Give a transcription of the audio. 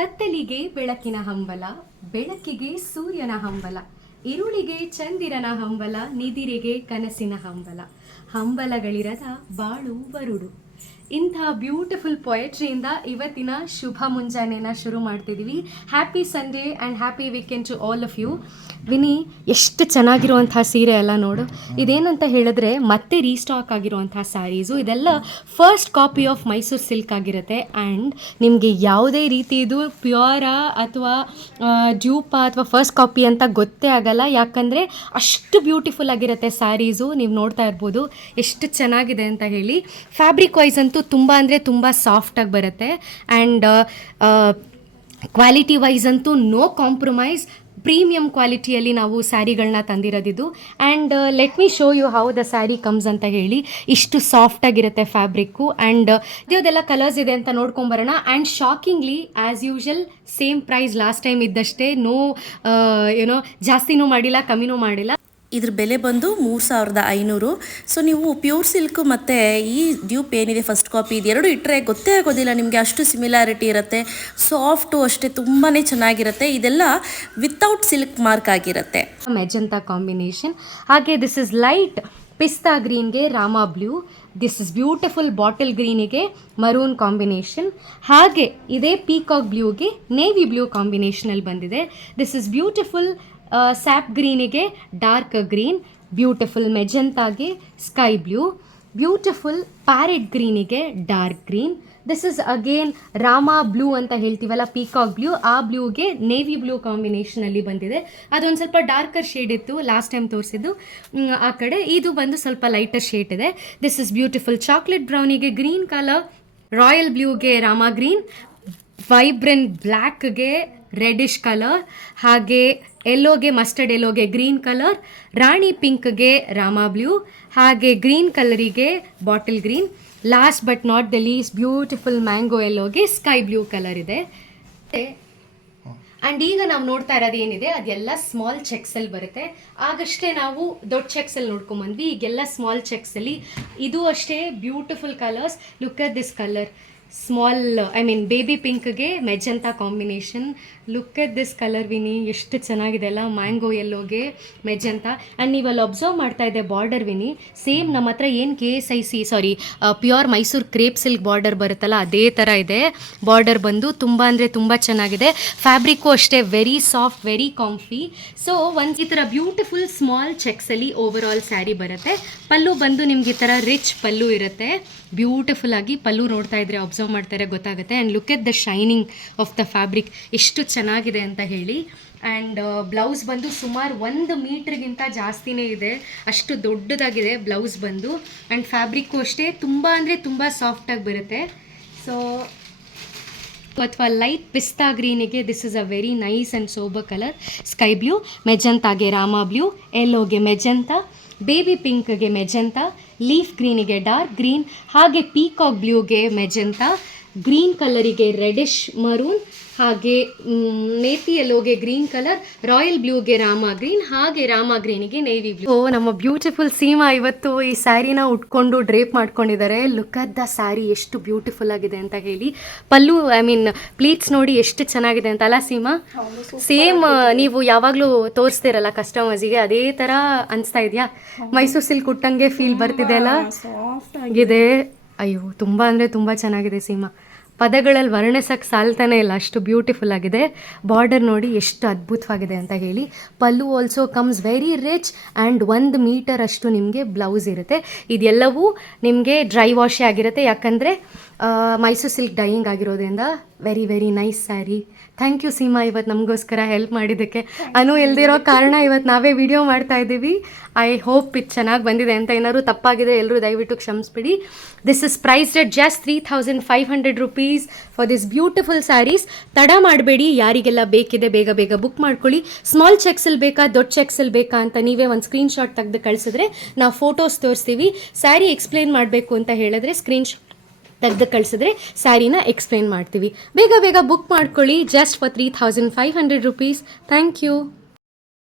ಕತ್ತಲಿಗೆ ಬೆಳಕಿನ ಹಂಬಲ, ಬೆಳಕಿಗೆ ಸೂರ್ಯನ ಹಂಬಲ, ಇರುಳಿಗೆ ಚಂದಿರನ ಹಂಬಲ, ನಿದಿರೆಗೆ ಕನಸಿನ ಹಂಬಲ. ಹಂಬಲಗಳಿರದ ಬಾಳು ಬರುಡು. ಇಂಥ ಬ್ಯೂಟಿಫುಲ್ ಪೊಯೆಟ್ರಿಯಿಂದ ಇವತ್ತಿನ ಶುಭ ಮುಂಜಾನೆನ ಶುರು ಮಾಡ್ತಿದ್ದೀವಿ happy Sunday and happy weekend to all of you Vini, ಎಷ್ಟು ಚೆನ್ನಾಗಿರುವಂಥ ಸೀರೆ ಎಲ್ಲ ನೋಡು. ಇದೇನಂತ ಹೇಳಿದ್ರೆ ಮತ್ತೆ ರೀಸ್ಟಾಕ್ ಆಗಿರುವಂಥ ಸ್ಯಾರೀಸು ಇದೆಲ್ಲ first copy of Mysuru silk ಆಗಿರುತ್ತೆ. ಆ್ಯಂಡ್ ನಿಮಗೆ ಯಾವುದೇ ರೀತಿಯದು ಪ್ಯೂರಾ ಅಥವಾ ಡ್ಯೂಪಾ ಅಥವಾ ಫಸ್ಟ್ ಕಾಪಿ ಅಂತ ಗೊತ್ತೇ ಆಗಲ್ಲ. ಯಾಕಂದರೆ ಅಷ್ಟು ಬ್ಯೂಟಿಫುಲ್ ಆಗಿರುತ್ತೆ ಸ್ಯಾರೀಸು ನೀವು ನೋಡ್ತಾ ಇರ್ಬೋದು. ಎಷ್ಟು ಚೆನ್ನಾಗಿದೆ ಅಂತ ಹೇಳಿ. ಫ್ಯಾಬ್ರಿಕ್ ವೈಸ್ ಅಂತೂ ತುಂಬ ಅಂದರೆ ತುಂಬ ಸಾಫ್ಟಾಗಿ ಬರುತ್ತೆ. ಆ್ಯಂಡ್ ಕ್ವಾಲಿಟಿ ವೈಸ್ ಅಂತೂ ನೋ ಕಾಂಪ್ರಮೈಸ್ ಪ್ರೀಮಿಯಂ ಕ್ವಾಲಿಟಿಯಲ್ಲಿ ನಾವು ಸ್ಯಾರಿಗಳನ್ನ ತಂದಿರೋದಿದ್ದು and let me show you how the sari comes ಅಂತ ಹೇಳಿ. ಇಷ್ಟು ಸಾಫ್ಟಾಗಿರುತ್ತೆ ಫ್ಯಾಬ್ರಿಕ್ಕು ಆ್ಯಂಡ್ ಇದೆಲ್ಲ ಕಲರ್ಸ್ ಇದೆ ಅಂತ ನೋಡ್ಕೊಂಬರೋಣ and shockingly as usual same price last time ಇದ್ದಷ್ಟೇ. No ಏನೋ ಜಾಸ್ತಿನೂ ಮಾಡಿಲ್ಲ, ಕಮ್ಮಿನೂ ಮಾಡಿಲ್ಲ. ಇದ್ರ ಬೆಲೆ ಬಂದು ಮೂರು ಸಾವಿರದ ಐನೂರು. ಸೊ ನೀವು ಪ್ಯೂರ್ ಸಿಲ್ಕ್ ಮತ್ತು ಈ ಡ್ಯೂಪ್ ಏನಿದೆ ಫಸ್ಟ್ ಕಾಪಿ ಇದೆರಡು ಇಟ್ಟರೆ ಗೊತ್ತೇ ಆಗೋದಿಲ್ಲ ನಿಮಗೆ, ಅಷ್ಟು ಸಿಮಿಲಾರಿಟಿ ಇರುತ್ತೆ. ಸಾಫ್ಟು ಅಷ್ಟೇ ತುಂಬಾ ಚೆನ್ನಾಗಿರುತ್ತೆ. ಇದೆಲ್ಲ ವಿತೌಟ್ ಸಿಲ್ಕ್ ಮಾರ್ಕ್ ಆಗಿರುತ್ತೆ. ಮೆಜಂತ ಕಾಂಬಿನೇಷನ್ ಹಾಗೆ this is light pista ಗ್ರೀನ್ಗೆ Rama blue this is beautiful bottle ಗ್ರೀನಿಗೆ maroon combination ಹಾಗೆ ಇದೇ ಪೀಕಾಕ್ ಬ್ಲೂಗೆ ನೇವಿ ಬ್ಲೂ ಕಾಂಬಿನೇಷನಲ್ಲಿ ಬಂದಿದೆ. ದಿಸ್ ಇಸ್ ಬ್ಯೂಟಿಫುಲ್ ಸ್ಯಾಪ್ ಗ್ರೀನಿಗೆ ಡಾರ್ಕ್ ಗ್ರೀನ್, ಬ್ಯೂಟಿಫುಲ್ ಮೆಜೆಂತಾಗೆ sky blue, beautiful parrot ಗ್ರೀನಿಗೆ dark green. This is again Rama blue ಅಂತ ಹೇಳ್ತೀವಲ್ಲ, peacock blue. ಆ ಬ್ಲೂಗೆ ನೇವಿ ಬ್ಲೂ ಕಾಂಬಿನೇಷನಲ್ಲಿ ಬಂದಿದೆ. ಅದೊಂದು ಸ್ವಲ್ಪ ಡಾರ್ಕರ್ ಶೇಡ್ ಇತ್ತು ಲಾಸ್ಟ್ ಟೈಮ್ ತೋರಿಸಿದ್ದು. ಆ ಕಡೆ ಇದು ಬಂದು ಸ್ವಲ್ಪ ಲೈಟರ್ ಶೇಡ್ ಇದೆ. ದಿಸ್ ಇಸ್ ಬ್ಯೂಟಿಫುಲ್ ಚಾಕ್ಲೇಟ್ ಬ್ರೌನಿಗೆ ಗ್ರೀನ್ ಕಲರ್ ರಾಯಲ್ ಬ್ಲೂಗೆ ರಾಮಾ ಗ್ರೀನ್ ವೈಬ್ರೆಂಟ್ ಬ್ಲ್ಯಾಕ್ಗೆ ರೆಡಿಶ್ ಕಲರ್ ಹಾಗೆ ಎಲ್ಲೋಗೆ ಮಸ್ಟರ್ಡ್ ಎಲ್ಲೋಗೆ ಗ್ರೀನ್ ಕಲರ್ ರಾಣಿ ಪಿಂಕ್ಗೆ ರಾಮಾ ಬ್ಲೂ ಹಾಗೆ green ಕಲರಿಗೆ bottle green last but not the least beautiful mango ಎಲ್ಲೋಗೆ sky blue colour ಇದೆ. ಆ್ಯಂಡ್ ಈಗ ನಾವು ನೋಡ್ತಾ ಇರೋದು ಏನಿದೆ, ಅದೆಲ್ಲ ಸ್ಮಾಲ್ ಚೆಕ್ಸಲ್ಲಿ ಬರುತ್ತೆ. ಆಗಷ್ಟೇ ನಾವು ದೊಡ್ಡ ಚೆಕ್ಸಲ್ಲಿ ನೋಡ್ಕೊಂಬಂದ್ವಿ. ಈಗೆಲ್ಲ ಸ್ಮಾಲ್ ಚೆಕ್ಸಲ್ಲಿ ಇದು ಅಷ್ಟೇ beautiful colours look at this colour small I mean baby ಪಿಂಕ್ಗೆ magenta combination look at this colour Vini ಎಷ್ಟು ಚೆನ್ನಾಗಿದೆ ಅಲ್ಲ? ಮ್ಯಾಂಗೋ ಎಲ್ಲೋಗೆ ಮೆಜ್ ಅಂತ. ಆ್ಯಂಡ್ ನೀವು ಅಲ್ಲಿ ಅಬ್ಸರ್ವ್ ಮಾಡ್ತಾ ಇದ್ದೆ ಬಾರ್ಡರ್ ವಿನಿ ಸೇಮ್ ನಮ್ಮ ಹತ್ರ ಏನು K S I C sari pure Mysuru crepe silk border ಬರುತ್ತಲ್ಲ, ಅದೇ ಥರ ಇದೆ. ಬಾರ್ಡರ್ ಬಂದು ತುಂಬ ಅಂದರೆ ತುಂಬ ಚೆನ್ನಾಗಿದೆ. ಫ್ಯಾಬ್ರಿಕ್ಕು ಅಷ್ಟೇ very soft very comfy so ಒಂದು ಈ ಥರ ಬ್ಯೂಟಿಫುಲ್ ಸ್ಮಾಲ್ ಚೆಕ್ಸಲ್ಲಿ ಓವರ್ ಆಲ್ ಸ್ಯಾರಿ ಬರುತ್ತೆ. ಪಲ್ಲು ಬಂದು ನಿಮ್ಗೆ ಈ ಥರ ರಿಚ್ ಪಲ್ಲು ಇರುತ್ತೆ. ಬ್ಯೂಟಿಫುಲ್ ಆಗಿ ಪಲ್ಲು ನೋಡ್ತಾ ಇದ್ರೆ ಅಬ್ಸರ್ವ್ ಮಾಡ್ತಾರೆ ಗೊತ್ತಾಗುತ್ತೆ. And look at the shining of the fabric ಎಷ್ಟು ಚೆನ್ನಾಗಿದೆ ಅಂತ ಹೇಳಿ. ಆ್ಯಂಡ್ ಬ್ಲೌಸ್ ಬಂದು ಸುಮಾರು ಒಂದು ಮೀಟ್ರಿಗಿಂತ ಜಾಸ್ತಿನೇ ಇದೆ. ಅಷ್ಟು ದೊಡ್ಡದಾಗಿದೆ ಬ್ಲೌಸ್ ಬಂದು. ಆ್ಯಂಡ್ ಫ್ಯಾಬ್ರಿಕ್ಕು ಅಷ್ಟೇ ತುಂಬ ಅಂದರೆ ತುಂಬ ಸಾಫ್ಟಾಗಿ ಬರುತ್ತೆ. ಸೊ ಅಥವಾ light pista ಗ್ರೀನಿಗೆ this is a very nice and sober colour sky blue ಮೆಜಂತಾಗೆ Rama blue ಎಲ್ಲೋಗೆ ಮೆಜಂತಾ ಬೇಬಿ ಪಿಂಕ್ಗೆ ಮೆಜಂತ ಲೀಫ್ ಗ್ರೀನಿಗೆ ಡಾರ್ಕ್ ಗ್ರೀನ್ ಹಾಗೆ ಪೀಕಾಕ್ ಬ್ಲೂಗೆ ಮೆಜಂತಾ ಗ್ರೀನ್ ಕಲರಿಗೆ ರೆಡಿಶ್ ಮರೂನ್ ಹಾಗೆ ನೇತಿ ಎಲ್ಲೋಗೆ ಗ್ರೀನ್ ಕಲರ್ ರಾಯಲ್ ಬ್ಲೂಗೆ ರಾಮ ಗ್ರೀನ್ ಹಾಗೆ ರಾಮ ಗ್ರೀನಿಗೆ ನೇವಿ ಬ್ಲೂ. ಓ ನಮ್ಮ ಬ್ಯೂಟಿಫುಲ್ ಸೀಮಾ ಇವತ್ತು ಈ ಸ್ಯಾರಿನ ಉಟ್ಕೊಂಡು ಡ್ರೇಪ್ ಮಾಡ್ಕೊಂಡಿದ್ದಾರೆ. ಲುಕ್ ಅಟ್ ದ ಸ್ಯಾರಿ ಎಷ್ಟು ಬ್ಯೂಟಿಫುಲ್ ಆಗಿದೆ ಅಂತ ಹೇಳಿ. ಪಲ್ಲು ಐ ಮೀನ್ ಪ್ಲೀಟ್ಸ್ ನೋಡಿ ಎಷ್ಟು ಚೆನ್ನಾಗಿದೆ ಅಂತ ಅಲ್ಲ ಸೀಮಾ? ಸೇಮ್ ನೀವು ಯಾವಾಗಲೂ ತೋರಿಸ್ತಿರಲ್ಲ ಕಸ್ಟಮರ್ಸಿಗೆ ಅದೇ ಥರ ಅನಿಸ್ತಾ ಇದೆಯಾ? ಮೈಸೂರು ಸಿಲ್ಕ್ ಉಟ್ಟಂಗೆ ಫೀಲ್ ಬರ್ತಿದೆ ಅಲ್ಲ? ಆಗಿದೆ. ಅಯ್ಯೋ, ತುಂಬ ಅಂದರೆ ತುಂಬ ಚೆನ್ನಾಗಿದೆ ಸೀಮಾ. ಪದಗಳಲ್ಲಿ ವರ್ಣಿಸಕ್ಕೆ ಸಾಲ್ತಾನೇ ಇಲ್ಲ, ಅಷ್ಟು ಬ್ಯೂಟಿಫುಲ್ ಆಗಿದೆ. ಬಾರ್ಡರ್ ನೋಡಿ ಎಷ್ಟು ಅದ್ಭುತವಾಗಿದೆ ಅಂತ ಹೇಳಿ. Pallu also comes very rich and ಒಂದು ಮೀಟರ್ ಅಷ್ಟು ನಿಮಗೆ ಬ್ಲೌಸ್ ಇರುತ್ತೆ. ಇದೆಲ್ಲವೂ ನಿಮಗೆ ಡ್ರೈ ವಾಶೇ ಆಗಿರುತ್ತೆ. ಯಾಕಂದರೆ ಮೈಸೂರು ಸಿಲ್ಕ್ ಡೈಯಿಂಗ್ ಆಗಿರೋದ್ರಿಂದ very very nice sari thank you Seema ಇವತ್ತು ನಮಗೋಸ್ಕರ ಹೆಲ್ಪ್ ಮಾಡಿದ್ದಕ್ಕೆ. ಅನು ಇಲ್ದಿರೋ ಕಾರಣ ಇವತ್ತು ನಾವೇ ವಿಡಿಯೋ ಮಾಡ್ತಾ ಇದ್ದೀವಿ. ಐ ಹೋಪ್ ಇದು ಚೆನ್ನಾಗಿ ಬಂದಿದೆ ಅಂತ ಏನಾದ್ರು ತಪ್ಪಾಗಿದೆ ಎಲ್ಲರೂ ದಯವಿಟ್ಟು ಕ್ಷಮಿಸ್ಬಿಡಿ. This is price rate just three thousand five hundred rupees for this beautiful sarees ತಡ ಮಾಡಬೇಡಿ, ಯಾರಿಗೆಲ್ಲ ಬೇಕಿದೆ ಬೇಗ ಬೇಗ ಬುಕ್ ಮಾಡ್ಕೊಳ್ಳಿ. ಸ್ಮಾಲ್ ಚೆಕ್ಸಲ್ಲಿ ಬೇಕಾ, ದೊಡ್ಡ ಚೆಕ್ಸಲ್ಲಿ ಬೇಕಾ ಅಂತ ನೀವೇ ಒಂದು ಸ್ಕ್ರೀನ್ಶಾಟ್ ತೆಗೆದು ಕಳಿಸಿದ್ರೆ ನಾವು ಫೋಟೋಸ್ ತೋರಿಸ್ತೀವಿ. ಸ್ಯಾರಿ ಎಕ್ಸ್ಪ್ಲೇನ್ ಮಾಡಬೇಕು ಅಂತ ಹೇಳಿದ್ರೆ ಸ್ಕ್ರೀನ್ಶಾಟ್ ತೆಗೆದು ಕಳಿಸಿದ್ರೆ ಸ್ಯಾರಿನ ಎಕ್ಸ್ಪ್ಲೇನ್ ಮಾಡ್ತೀವಿ. ಬೇಗ ಬೇಗ ಬುಕ್ ಮಾಡ್ಕೊಳ್ಳಿ. Just for three thousand five hundred rupees thank you